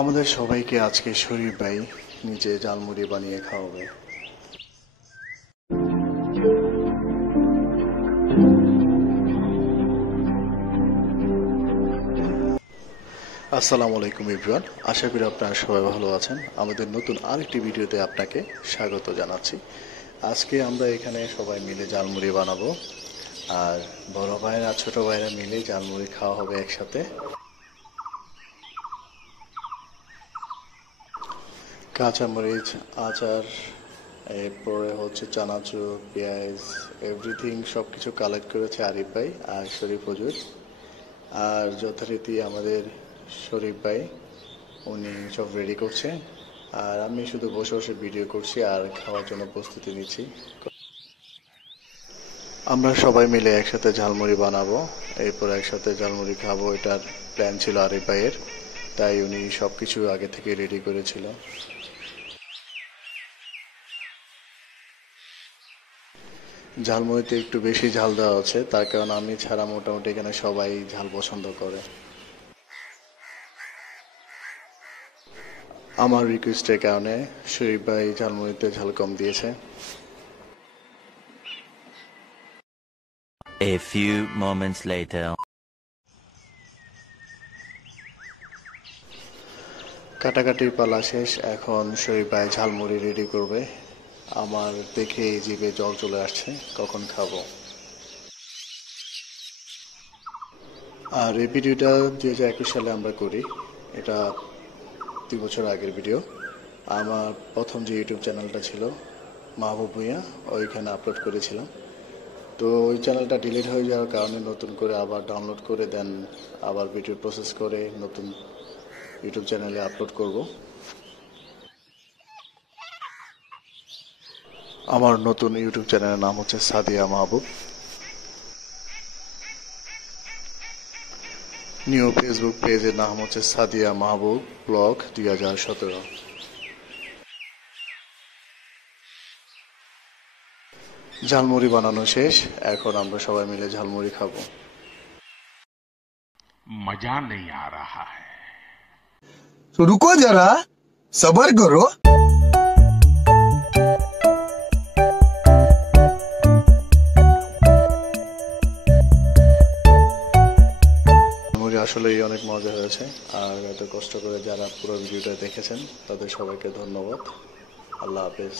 আমাদের সবাইকে আজকে শরীফ ভাই নিজে ঝালমুড়ি বানিয়ে খাওয়াবে। আসসালামু আলাইকুম এভরিওয়ান, আশা করি আপনারা সবাই ভালো আছেন। আমাদের নতুন আরেকটি ভিডিওতে আপনাকে স্বাগত জানাচ্ছি। আজকে আমরা এখানে সবাই মিলে ঝালমুড়ি বানাবো, আর বড় ভাইয়েরা আর ছোট ভাইয়েরা মিলে ঝালমুড়ি খাওয়া হবে একসাথে। কাঁচামরিচ, আচার, এরপরে হচ্ছে চানাচুর, পেঁয়াজ, এভরিথিং সব কিছু কালেক্ট করেছে আরিফ ভাই আর শরীফ হুজুর। আর যথারীতি আমাদের শরীফ ভাই উনি সব রেডি করছে, আর আমি শুধু বসে বসে ভিডিও করছি আর খাওয়ার জন্য প্রস্তুতি নিচ্ছি। আমরা সবাই মিলে একসাথে ঝালমুড়ি বানাবো, এরপর একসাথে ঝালমুড়ি খাবো, এটার প্ল্যান ছিল আরিফ ভাইয়ের, তাই উনি সব কিছু আগে থেকে রেডি করেছিল। ঝালমুড়িতে একটু বেশি ঝাল দেওয়া আছে, তার কারণ আমি ছাড়া মোটামুটি এখানে সবাই ঝাল পছন্দ করে। আমার রিকোয়েস্টের কারণে শরীফ ভাই ঝালমুড়িতে ঝাল কম দিয়েছে। A few moments later. কাটাকাটির পালা শেষ, এখন শরীফ ভাই ঝালমুড়ি রেডি করবে। আমার দেখে জিভে জল চলে আসছে, কখন খাবো। আর এই ভিডিওটা 2021 সালে আমরা করি, এটা 2 বছর আগের ভিডিও। আমার প্রথম যে ইউটিউব চ্যানেলটা ছিল মাহবুব ভুঁইয়া, ওইখানে আপলোড করেছিলাম। তো ওই চ্যানেলটা ডিলিট হয়ে যাওয়ার কারণে নতুন করে আবার ডাউনলোড করে দেন, আবার ভিডিও প্রসেস করে নতুন ইউটিউব চ্যানেলে আপলোড করব। আমার নতুন ইউটিউব চ্যানেলের নাম হচ্ছে সাদিয়া মাহবুব। নিউ ফেসবুক পেজের নাম হচ্ছে সাদিয়া মাহবুব ব্লগ 2017। ঝালমুড়ি বানানো শেষ, এখন আমরা সবাই মিলে ঝালমুড়ি খাবো। मजा नहीं आ रहा है। तो रुको जरा, सबर करो। ঝালমুড়ি আসলেই অনেক মজা হয়েছে, আর এত কষ্ট করে যারা পুরো ভিডিওটা দেখেছেন তাদের সবাইকে ধন্যবাদ। আল্লাহ হাফেজ।